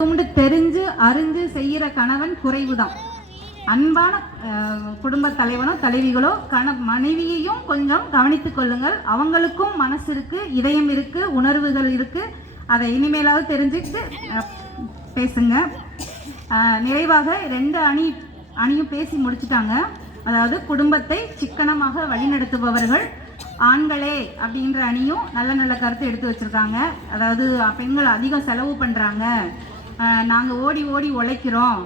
தெரிஞ்சு அறிஞ்சு செய்யற கணவன் குறைவுதான். அன்பான குடும்ப தலைவனோ தலைவிகளோ மனைவியையும் கொஞ்சம் கவனித்துக் கொள்ளுங்கள். அவங்களுக்கும் மனசு இருக்கு, இதயம் இருக்கு, உணர்வுகள் இருக்கு. அதை இனிமேலாவது தெரிஞ்சுக்கிட்டு பேசுங்க. நிறைவாக 2 அணியும் பேசி முடிச்சுட்டாங்க. அதாவது குடும்பத்தை சிக்கனமாக வழிநடத்துபவர்கள் ஆண்களே அப்படின்ற அணியும் நல்ல நல்ல கருத்து எடுத்து வச்சிருக்காங்க. அதாவது பெண்கள் அதிகம் செலவு பண்றாங்க, நாங்கள் ஓடி ஓடி உழைக்கிறோம்,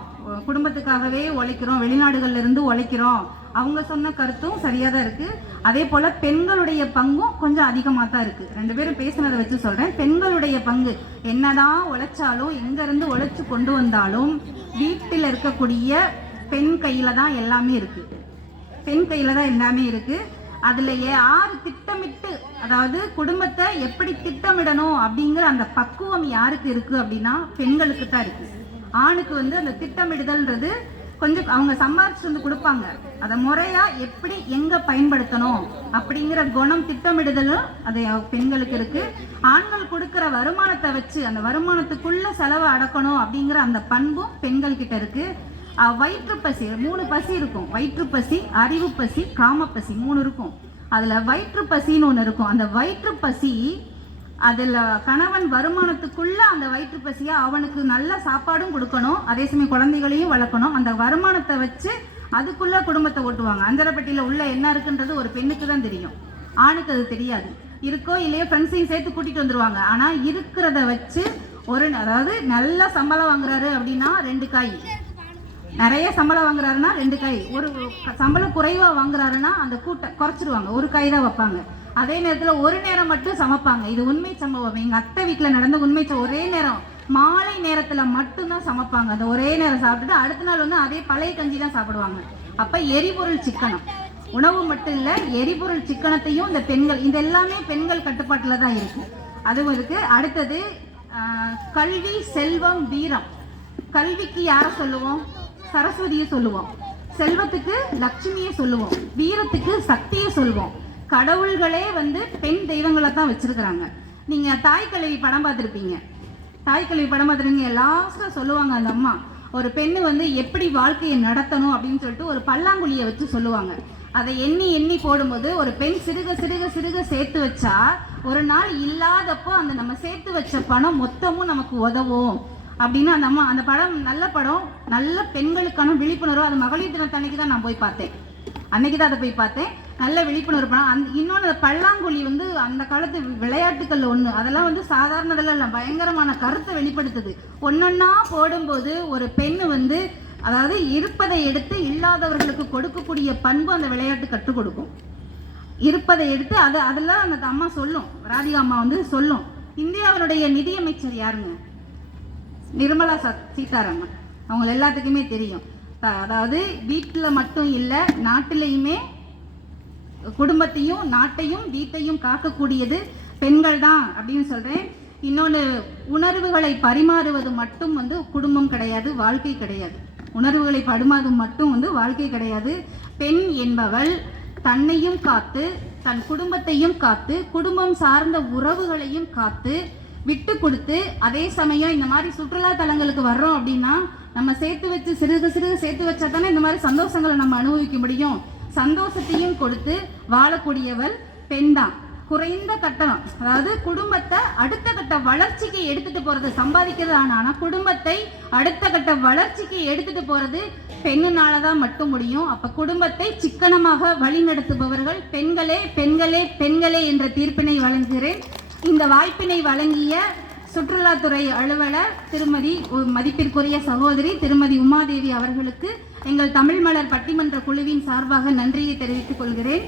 குடும்பத்துக்காகவே உழைக்கிறோம், வெளிநாடுகள்ல இருந்து உழைக்கிறோம். அவங்க சொன்ன கருத்தும் சரியா தான் இருக்கு. அதே போல பெண்களுடைய பங்கும் கொஞ்சம் அதிகமாக தான் இருக்கு. 2 பேரும் பேசினதை வச்சு சொல்றேன். பெண்களுடைய பங்கு என்னதான் உழைச்சாலும், எங்க இருந்து உழைச்சு கொண்டு வந்தாலும் வீட்டில் இருக்கக்கூடிய பெண் கையில தான் எல்லாமே இருக்கு. பெண் கையில தான் எல்லாமே இருக்கு. அதுல யாரு திட்டமிட்டு, அதாவது குடும்பத்தை எப்படி திட்டமிடணும் அப்படிங்கிற அந்த பக்குவம் யாருக்கு இருக்கு அப்படின்னா பெண்களுக்கு தான் இருக்கு. ஆணுக்கு அந்த திட்டமிடுதல்ன்றது கொஞ்சம் அவங்க சம்பாதிச்சு கொடுப்பாங்க. அதை முறையா எப்படி எங்க பயன்படுத்தணும் அப்படிங்கிற குணம், திட்டமிடுதலும் அது பெண்களுக்கு இருக்கு. ஆண்கள் கொடுக்கிற வருமானத்தை வச்சு அந்த வருமானத்துக்குள்ள செலவு அடக்கணும் அப்படிங்கிற அந்த பண்பும் பெண்கள் கிட்ட இருக்கு. வயிற்று பசி 3 பசி இருக்கும். வயிற்று பசி, அறிவு பசி, காம பசி 3 இருக்கும். அதுல வயிற்று பசின்னு ஒன்று இருக்கும். அந்த வயிற்று பசி, அதுல கணவன் வருமானத்துக்குள்ள அந்த வயிற்று பசியா அவனுக்கு நல்ல சாப்பாடும் கொடுக்கணும், அதே சமயம் குழந்தைகளையும் வளர்க்கணும். அந்த வருமானத்தை வச்சு அதுக்குள்ள குடும்பத்தை ஓட்டுவாங்க. அஞ்சரைப்பட்டியில உள்ள என்ன இருக்குன்றது ஒரு பெண்ணுக்கு தான் தெரியும், ஆணுக்கு அது தெரியாது. இருக்கோ இல்லையோ ஃப்ரெண்ட்ஸையும் சேர்த்து கூட்டிட்டு வந்துருவாங்க. ஆனா இருக்கிறத வச்சு அதாவது நல்ல சம்பளம் வாங்குறாரு அப்படின்னா 2 காய், நிறைய சம்பளம் வாங்குறாருன்னா 2 காய், ஒரு சம்பளம் குறைவா வாங்குறாருன்னா அந்த கூட்டை குறைச்சிருவாங்க, 1 காய் தான் வைப்பாங்க. அதே நேரத்தில் ஒரு நேரம் மட்டும் சமைப்பாங்க. இது உண்மை சம்பவம். எங்க அத்தை வீட்டில் நடந்த உண்மை. ஒரே நேரம் மாலை நேரத்துல மட்டும்தான் சமைப்பாங்க. அந்த ஒரே நேரம் சாப்பிட்டுட்டு அடுத்த நாள் அதே பழைய கஞ்சி தான் சாப்பிடுவாங்க. அப்ப எரிபொருள் சிக்கனம், உணவு மட்டும் இல்ல, எரிபொருள் சிக்கனத்தையும் இந்த பெண்கள், இது எல்லாமே பெண்கள் கட்டுப்பாட்டுல தான் இருக்கு. அதுவும் இருக்கு. அடுத்தது கல்வி, செல்வம், வீரம். கல்விக்கு யார சொல்லுவோம்? சரஸ்வதியை சொல்லுவோம். செல்வத்துக்கு லட்சுமியை சொல்லுவோம். வீரத்துக்கு சக்தியை சொல்லுவோம். கடவுள்களே பெண் தெய்வங்களை தான் வச்சிருக்கிறாங்க. நீங்க தாய்க்கல்வி படம் பார்த்துருப்பீங்க. தாய்க்கல்வி படம் பார்த்துருக்கீங்க. லாஸ்டா சொல்லுவாங்க அந்த அம்மா, ஒரு பெண்ணு எப்படி வாழ்க்கையை நடத்தணும் அப்படின்னு சொல்லிட்டு ஒரு பல்லாங்குழியை வச்சு சொல்லுவாங்க. அதை எண்ணி எண்ணி போடும்போது ஒரு பெண் சிறுக சிறுக சிறுக சேர்த்து வச்சா ஒரு நாள் இல்லாதப்போ அந்த நம்ம சேர்த்து வச்ச பணம் மொத்தமும் நமக்கு உதவும் அப்படின்னு அந்த அம்மா. அந்த படம் நல்ல படம், நல்ல பெண்களுக்கான விழிப்புணர்வு. அது மகளிர் தினத்தன்னைக்கு தான் நான் போய் பார்த்தேன். அன்னைக்கு தான் அதை போய் பார்த்தேன். நல்ல விழிப்புணர்வு படம். இன்னொன்று பல்லாங்குழி அந்த காலத்து விளையாட்டுக்கள் ஒன்று. அதெல்லாம் சாதாரணதெல்லாம் இல்லை, பயங்கரமான கருத்தை வெளிப்படுத்துது. ஒன்னொன்னா போடும்போது ஒரு பெண்ணு அதாவது இருப்பதை எடுத்து இல்லாதவர்களுக்கு கொடுக்கக்கூடிய பண்பு அந்த விளையாட்டு கற்றுக் கொடுக்கும். இருப்பதை எடுத்து அதெல்லாம் அந்த அம்மா சொல்லும், ராதிகா அம்மா சொல்லும். இந்தியாவினுடைய நிதியமைச்சர் யாருங்க? நிர்மலா சீதாராமன். அவங்க எல்லாத்துக்குமே தெரியும். அதாவது வீட்டில் மட்டும் இல்லை, நாட்டிலையுமே குடும்பத்தையும் நாட்டையும் வீட்டையும் காக்கக்கூடியது பெண்கள் தான் அப்படின்னு சொல்றேன். இன்னொன்று, உணர்வுகளை பரிமாறுவது மட்டும் குடும்பம் கிடையாது, வாழ்க்கை கிடையாது. உணர்வுகளை பரிமாறுவது மட்டும் வாழ்க்கை கிடையாது. பெண் என்பவள் தன்னையும் காத்து, தன் குடும்பத்தையும் காத்து, குடும்பம் சார்ந்த உறவுகளையும் காத்து விட்டு கொடுத்து, அதே சமயம் இந்த மாதிரி சுற்றுலா தலங்களுக்கு வர்றோம் அப்படின்னா நம்ம சேர்த்து வச்சு சிறுக சிறுக சேர்த்து வச்சா தானே இந்த மாதிரி சந்தோஷங்களை நம்ம அனுபவிக்க முடியும். சந்தோஷத்தையும் கொடுத்து வாழக்கூடியவள் பெண் தான். குறைந்த கட்டணம், அதாவது குடும்பத்தை அடுத்த கட்ட வளர்ச்சிக்கு எடுத்துட்டு போறது சம்பாதிக்கிறது. ஆனா குடும்பத்தை அடுத்த கட்ட வளர்ச்சிக்கு எடுத்துட்டு போறது பெண்ணுனாலதான் மட்டும் முடியும். அப்ப குடும்பத்தை சிக்கனமாக வழிநடத்துபவர்கள் பெண்களே, பெண்களே, பெண்களே என்ற தீர்ப்பினை வழங்குகிறேன். இந்த வாய்ப்பினை வழங்கிய சுற்றுலாத்துறை அலுவலர் திருமதி மதிப்பிற்குரிய சகோதரி திருமதி உமாதேவி அவர்களுக்கு எங்கள் தமிழ் மலர் பட்டிமன்ற குழுவின் சார்பாக நன்றியை தெரிவித்துக் கொள்கிறேன்.